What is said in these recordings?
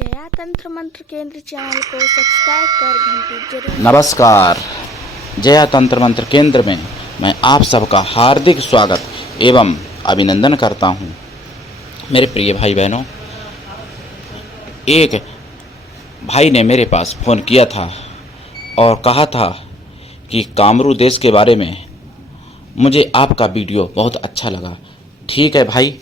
जया तंत्र मंत्र केंद्र चैनल को सब्सक्राइब कर घंटी जरूर। नमस्कार। जया तंत्र मंत्र केंद्र में मैं आप सबका हार्दिक स्वागत एवं अभिनंदन करता हूं। मेरे प्रिय भाई बहनों, एक भाई ने मेरे पास फ़ोन किया था और कहा था कि कामरू देश के बारे में मुझे आपका वीडियो बहुत अच्छा लगा। ठीक है भाई,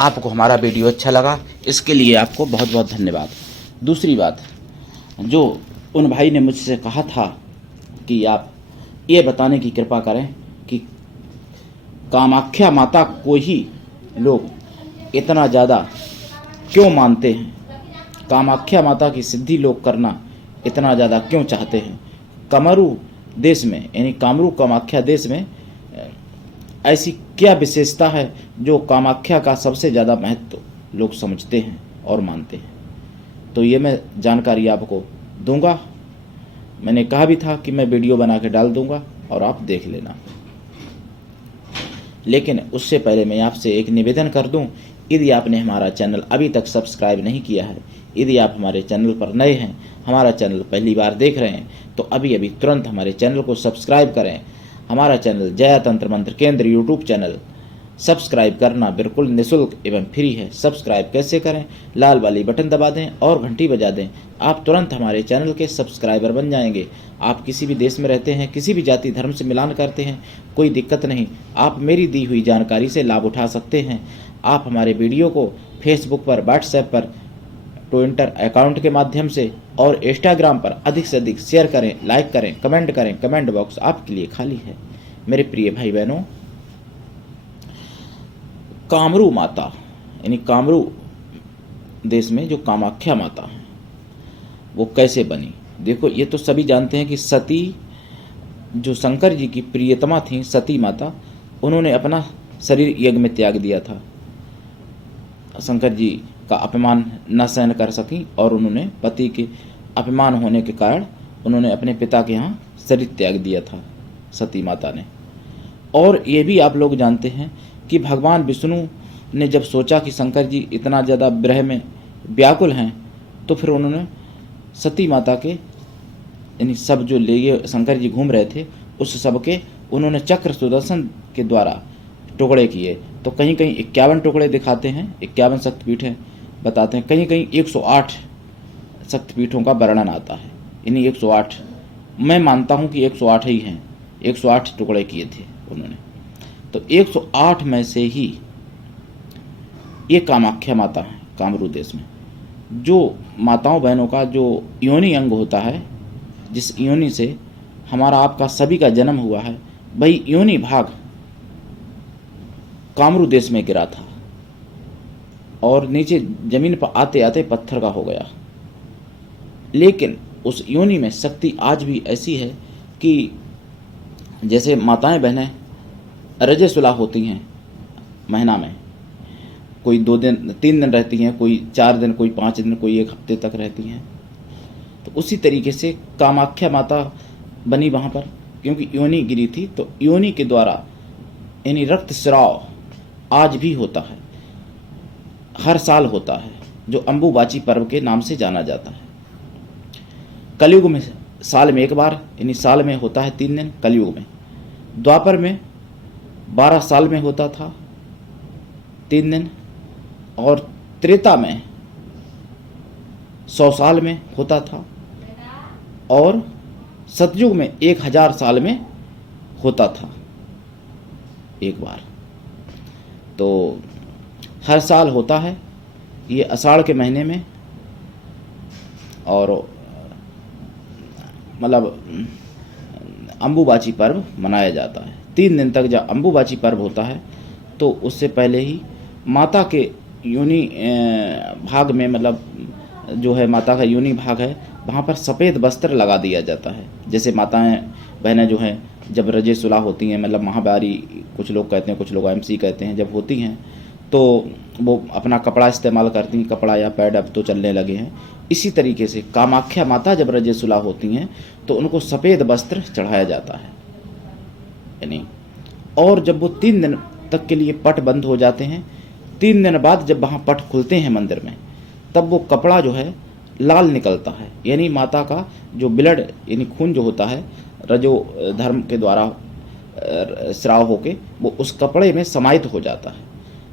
आपको हमारा वीडियो अच्छा लगा, इसके लिए आपको बहुत बहुत धन्यवाद। दूसरी बात, जो उन भाई ने मुझसे कहा था कि आप ये बताने की कृपा करें कि कामाख्या माता को ही लोग इतना ज़्यादा क्यों मानते हैं, कामाख्या माता की सिद्धि लोग करना इतना ज़्यादा क्यों चाहते हैं। कामरू देश में यानी कामरू कामाख्या देश में ऐसी क्या विशेषता है जो कामाख्या का सबसे ज़्यादा महत्व लोग समझते हैं और मानते हैं। तो ये मैं जानकारी आपको दूंगा। मैंने कहा भी था कि मैं वीडियो बना के डाल दूंगा और आप देख लेना। लेकिन उससे पहले मैं आपसे एक निवेदन कर दूं, यदि आपने हमारा चैनल अभी तक सब्सक्राइब नहीं किया है, यदि आप हमारे चैनल पर नए हैं, हमारा चैनल पहली बार देख रहे हैं, तो अभी अभी तुरंत हमारे चैनल को सब्सक्राइब करें। हमारा चैनल जया तंत्र मंत्र केंद्र यूट्यूब चैनल सब्सक्राइब करना बिल्कुल निःशुल्क एवं फ्री है। सब्सक्राइब कैसे करें? लाल वाली बटन दबा दें और घंटी बजा दें। आप तुरंत हमारे चैनल के सब्सक्राइबर बन जाएंगे। आप किसी भी देश में रहते हैं, किसी भी जाति धर्म से मिलान करते हैं, कोई दिक्कत नहीं, आप मेरी दी हुई जानकारी से लाभ उठा सकते हैं। आप हमारे वीडियो को फेसबुक पर, व्हाट्सएप पर, ट्विटर अकाउंट के माध्यम से और इंस्टाग्राम पर अधिक से अधिक शेयर करें, लाइक करें, कमेंट करें। कमेंट बॉक्स आपके लिए खाली है। मेरे प्रिय भाई बहनों, कामरू माता यानी कामरू देश में जो कामाख्या माता है वो कैसे बनी। देखो, ये तो सभी जानते हैं कि सती जो शंकर जी की प्रियतमा थी, सती माता, उन्होंने अपना शरीर यज्ञ में त्याग दिया था। शंकर जी का अपमान न सहन कर सकी और उन्होंने पति के अपमान होने के कारण उन्होंने अपने पिता के यहाँ शरीर त्याग दिया था सती माता ने। और ये भी आप लोग जानते हैं कि भगवान विष्णु ने जब सोचा कि शंकर जी इतना ज़्यादा विरह में व्याकुल हैं, तो फिर उन्होंने सती माता के यानी सब जो ले शंकर जी घूम रहे थे उस सब के उन्होंने चक्र सुदर्शन के द्वारा टुकड़े किए। तो कहीं कहीं 51 टुकड़े दिखाते हैं, 51 शक्तिपीठ बताते हैं, कहीं कहीं 108 शक्तिपीठों का वर्णन आता है। इन्हीं 108, मैं मानता हूं कि 108 ही हैं, 108 टुकड़े किए थे उन्होंने। तो 108 में से ही ये कामाख्या माता है कामरू देश में। जो माताओं बहनों का जो योनि अंग होता है, जिस योनि से हमारा आपका सभी का जन्म हुआ है, वही योनि भाग कामरू देश में गिरा था और नीचे जमीन पर आते आते पत्थर का हो गया। लेकिन उस योनि में शक्ति आज भी ऐसी है कि जैसे माताएं बहनें रजे सुलह होती हैं महीना में, कोई 2 दिन 3 दिन रहती हैं, कोई 4 दिन, कोई 5 दिन, कोई 1 हफ्ते तक रहती हैं। तो उसी तरीके से कामाख्या माता बनी वहाँ पर, क्योंकि योनि गिरी थी। तो योनि के द्वारा यानी रक्त स्राव आज भी होता है, हर साल होता है, जो अंबुबाची पर्व के नाम से जाना जाता है। कलयुग में साल में एक बार यानी साल में होता है 3 दिन कलयुग में। द्वापर में 12 साल में होता था 3 दिन, और त्रेता में 100 साल में होता था, और सतयुग में 1000 साल में होता था एक बार। तो हर साल होता है ये आषाढ़ के महीने में, और मतलब अंबुबाची पर्व मनाया जाता है 3 दिन तक। जब अंबुबाची पर्व होता है तो उससे पहले ही माता के योनि भाग में, मतलब जो है माता का योनि भाग है, वहाँ पर सफ़ेद वस्त्र लगा दिया जाता है। जैसे माताएं बहनें जो हैं जब रजे सुलह होती हैं, मतलब महावारी कुछ लोग कहते हैं, कुछ लोग एमसी कहते हैं, जब होती हैं तो वो अपना कपड़ा इस्तेमाल करती हैं, कपड़ा या पैड अब तो चलने लगे हैं। इसी तरीके से कामाख्या माता जब रजे सुलह होती हैं तो उनको सफ़ेद वस्त्र चढ़ाया जाता है यानी। और जब वो 3 दिन तक के लिए पट बंद हो जाते हैं, 3 दिन बाद जब वहाँ पट खुलते हैं मंदिर में, तब वो कपड़ा जो है लाल निकलता है, यानी माता का जो ब्लड यानी खून जो होता है रजो धर्म के द्वारा स्राव होके वो उस कपड़े में समाहित हो जाता है।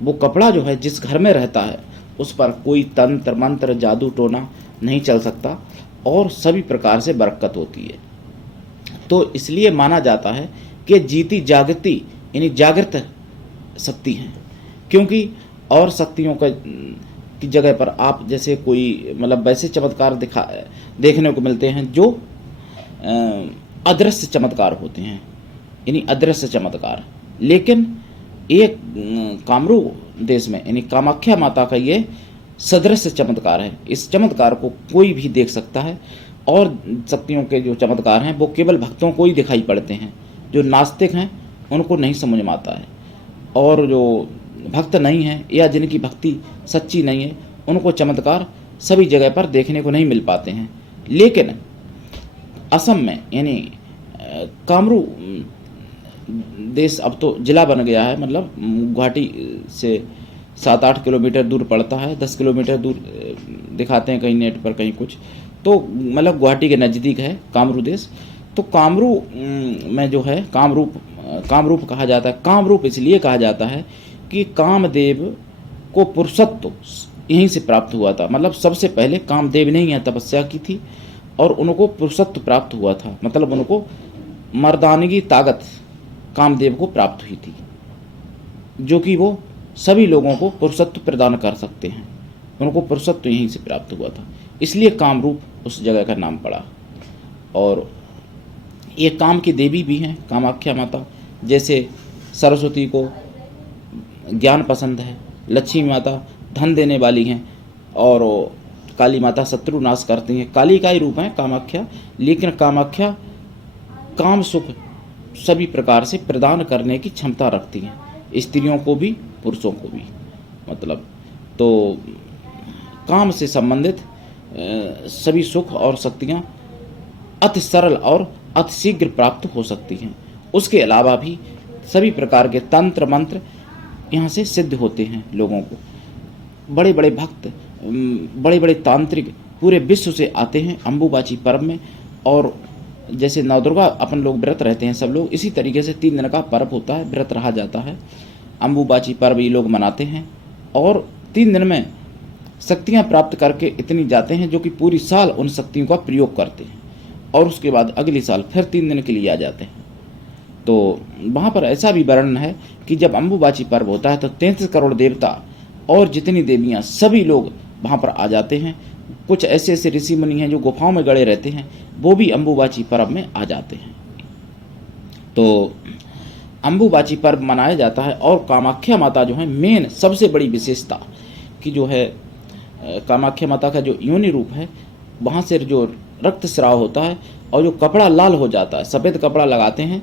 वो कपड़ा जो है जिस घर में रहता है उस पर कोई तंत्र मंत्र जादू टोना नहीं चल सकता और सभी प्रकार से बरकत होती है। तो इसलिए माना जाता है कि जीती जागृति यानी जागृत शक्ति है, क्योंकि और शक्तियों का की जगह पर आप जैसे कोई मतलब वैसे चमत्कार देखने को मिलते हैं जो अदृश्य चमत्कार होते हैं, यानी अदृश्य चमत्कार। लेकिन एक कामरू देश में यानी कामाख्या माता का ये सदृश्य चमत्कार है। इस चमत्कार को कोई भी देख सकता है और शक्तियों के जो चमत्कार हैं वो केवल भक्तों को ही दिखाई पड़ते हैं। जो नास्तिक हैं उनको नहीं समझ में आता है, और जो भक्त नहीं है या जिनकी भक्ति सच्ची नहीं है उनको चमत्कार सभी जगह पर देखने को नहीं मिल पाते हैं। लेकिन असम में यानी कामरू देश अब तो जिला बन गया है, मतलब गुवाहाटी से 7-8 किलोमीटर दूर पड़ता है, 10 किलोमीटर दूर दिखाते हैं कहीं नेट पर कहीं कुछ, तो मतलब गुवाहाटी के नज़दीक है कामरू देश। तो कामरू में जो है कामरूप कहा जाता है। कामरूप इसलिए कहा जाता है कि कामदेव को पुरुषत्व यहीं से प्राप्त हुआ था। मतलब सबसे पहले कामदेव ने ही तपस्या की थी और उनको पुरुषत्व प्राप्त हुआ था, मतलब उनको मर्दानगी ताकत कामदेव को प्राप्त हुई थी, जो कि वो सभी लोगों को पुरुषत्व प्रदान कर सकते हैं। उनको पुरुषत्व यहीं से प्राप्त हुआ था, इसलिए कामरूप उस जगह का नाम पड़ा। और ये काम की देवी भी हैं कामाख्या माता। जैसे सरस्वती को ज्ञान पसंद है, लक्ष्मी माता धन देने वाली हैं, और काली माता शत्रु नाश करती हैं। काली का ही रूप है कामाख्या, लेकिन कामाख्या काम सुख सभी प्रकार से प्रदान करने की क्षमता रखती हैं, स्त्रियों को भी पुरुषों को भी। मतलब तो काम से संबंधित सभी सुख और शक्तियाँ अति सरल और अति शीघ्र प्राप्त हो सकती हैं। उसके अलावा भी सभी प्रकार के तंत्र मंत्र यहाँ से सिद्ध होते हैं लोगों को। बड़े बड़े भक्त, बड़े बड़े तांत्रिक पूरे विश्व से आते हैं अम्बुबाची पर्व में। और जैसे नवदुर्गा अपन लोग व्रत रहते हैं सब लोग, इसी तरीके से 3 दिन का पर्व होता है, व्रत रहा जाता है। अम्बुबाची पर्व ये लोग मनाते हैं और 3 दिन में शक्तियाँ प्राप्त करके इतनी जाते हैं जो कि पूरी साल उन शक्तियों का प्रयोग करते हैं, और उसके बाद अगली साल फिर 3 दिन के लिए आ जाते हैं। तो वहाँ पर ऐसा भी वर्णन है कि जब अम्बुबाची पर्व होता है तो 33 करोड़ देवता और जितनी देवियाँ सभी लोग वहाँ पर आ जाते हैं। कुछ ऐसे ऐसे ऋषि मुनि हैं जो गुफाओं में गड़े रहते हैं, वो भी अम्बुबाची पर्व में आ जाते हैं। तो अम्बुबाची पर्व मनाया जाता है। और कामाख्या माता जो है मेन सबसे बड़ी विशेषता कि जो है कामाख्या माता का जो योनि रूप है, वहाँ से जो रक्त स्राव होता है और जो कपड़ा लाल हो जाता है, सफ़ेद कपड़ा लगाते हैं,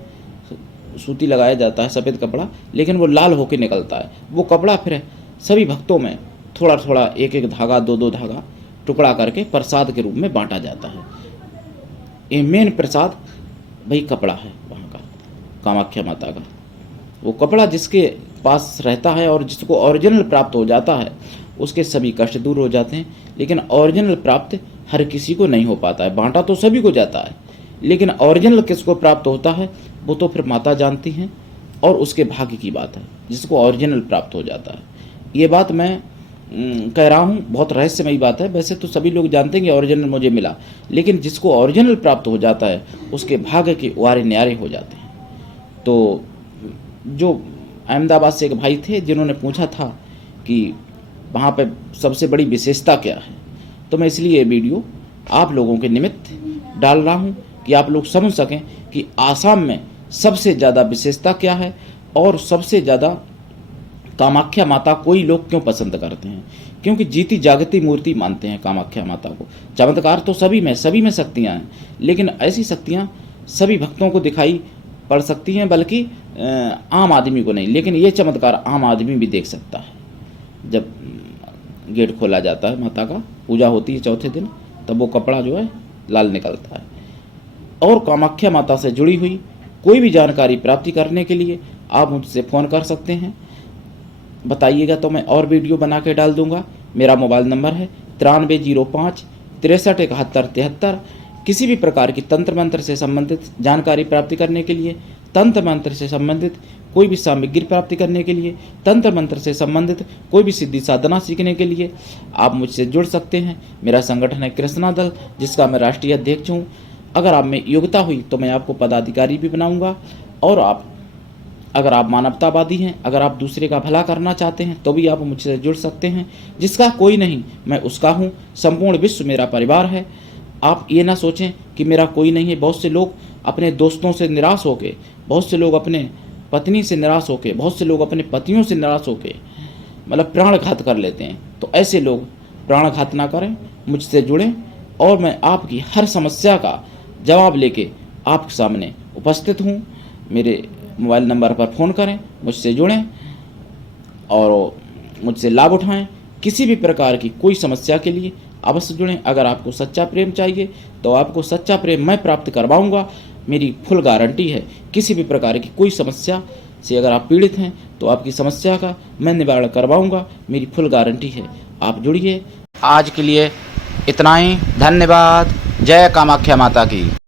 सूती लगाया जाता है सफ़ेद कपड़ा, लेकिन वो लाल होकर निकलता है। वो कपड़ा फिर सभी भक्तों में थोड़ा थोड़ा 1-1 धागा 2-2 धागा टुकड़ा करके प्रसाद के रूप में बांटा जाता है। ये मेन प्रसाद वही कपड़ा है वहाँ का, कामाख्या माता का। वो कपड़ा जिसके पास रहता है और जिसको ओरिजिनल प्राप्त हो जाता है उसके सभी कष्ट दूर हो जाते हैं। लेकिन ओरिजिनल प्राप्त हर किसी को नहीं हो पाता है। बांटा तो सभी को जाता है, लेकिन ओरिजिनल किसको प्राप्त होता है वो तो फिर माता जानती हैं, और उसके भाग्य की बात है जिसको ओरिजिनल प्राप्त हो जाता है। ये बात मैं कह रहा हूँ, बहुत रहस्यमयी बात है। वैसे तो सभी लोग जानते हैं कि ओरिजिनल मुझे मिला, लेकिन जिसको ओरिजिनल प्राप्त हो जाता है उसके भाग्य के वारे न्यारे हो जाते हैं। तो जो अहमदाबाद से एक भाई थे जिन्होंने पूछा था कि वहाँ पे सबसे बड़ी विशेषता क्या है, तो मैं इसलिए ये वीडियो आप लोगों के निमित्त डाल रहा हूँ कि आप लोग समझ सकें कि आसाम में सबसे ज़्यादा विशेषता क्या है और सबसे ज़्यादा कामाख्या माता कोई लोग क्यों पसंद करते हैं। क्योंकि जीती जागती मूर्ति मानते हैं कामाख्या माता को। चमत्कार तो सभी में शक्तियाँ हैं, लेकिन ऐसी शक्तियाँ सभी भक्तों को दिखाई पड़ सकती हैं, बल्कि आम आदमी को नहीं। लेकिन ये चमत्कार आम आदमी भी देख सकता है। जब गेट खोला जाता है, माता का पूजा होती है चौथे दिन, तब वो कपड़ा जो है लाल निकलता है। और कामाख्या माता से जुड़ी हुई कोई भी जानकारी प्राप्ति करने के लिए आप मुझसे फ़ोन कर सकते हैं, बताइएगा तो मैं और वीडियो बना के डाल दूंगा। मेरा मोबाइल नंबर है 9305 63 71 73। किसी भी प्रकार की तंत्र मंत्र से संबंधित जानकारी प्राप्ति करने के लिए, तंत्र मंत्र से संबंधित कोई भी सामग्री प्राप्ति करने के लिए, तंत्र मंत्र से संबंधित कोई भी सिद्धि साधना सीखने के लिए आप मुझसे जुड़ सकते हैं। मेरा संगठन है कृष्णा दल, जिसका मैं राष्ट्रीय अध्यक्ष हूँ। अगर आप में योग्यता हुई तो मैं आपको पदाधिकारी भी बनाऊंगा। और अगर आप मानवतावादी हैं, अगर आप दूसरे का भला करना चाहते हैं तो भी आप मुझसे जुड़ सकते हैं। जिसका कोई नहीं, मैं उसका हूँ। संपूर्ण विश्व मेरा परिवार है। आप ये ना सोचें कि मेरा कोई नहीं है। बहुत से लोग अपने दोस्तों से निराश होके, बहुत से लोग अपने पत्नी से निराश होके, बहुत से लोग अपने पतियों से निराश होके मतलब प्राणघात कर लेते हैं। तो ऐसे लोग प्राणघात ना करें, मुझसे जुड़ें और मैं आपकी हर समस्या का जवाब लेके आपके सामने उपस्थित हूँ। मेरे मोबाइल नंबर पर फ़ोन करें, मुझसे जुड़ें और मुझसे लाभ उठाएं। किसी भी प्रकार की कोई समस्या के लिए अवश्य जुड़ें। अगर आपको सच्चा प्रेम चाहिए तो आपको सच्चा प्रेम मैं प्राप्त करवाऊंगा। मेरी फुल गारंटी है। किसी भी प्रकार की कोई समस्या से अगर आप पीड़ित हैं तो आपकी समस्या का मैं निवारण करवाऊंगा। मेरी फुल गारंटी है। आप जुड़िए। आज के लिए इतना ही। धन्यवाद। जय कामाख्या माता की।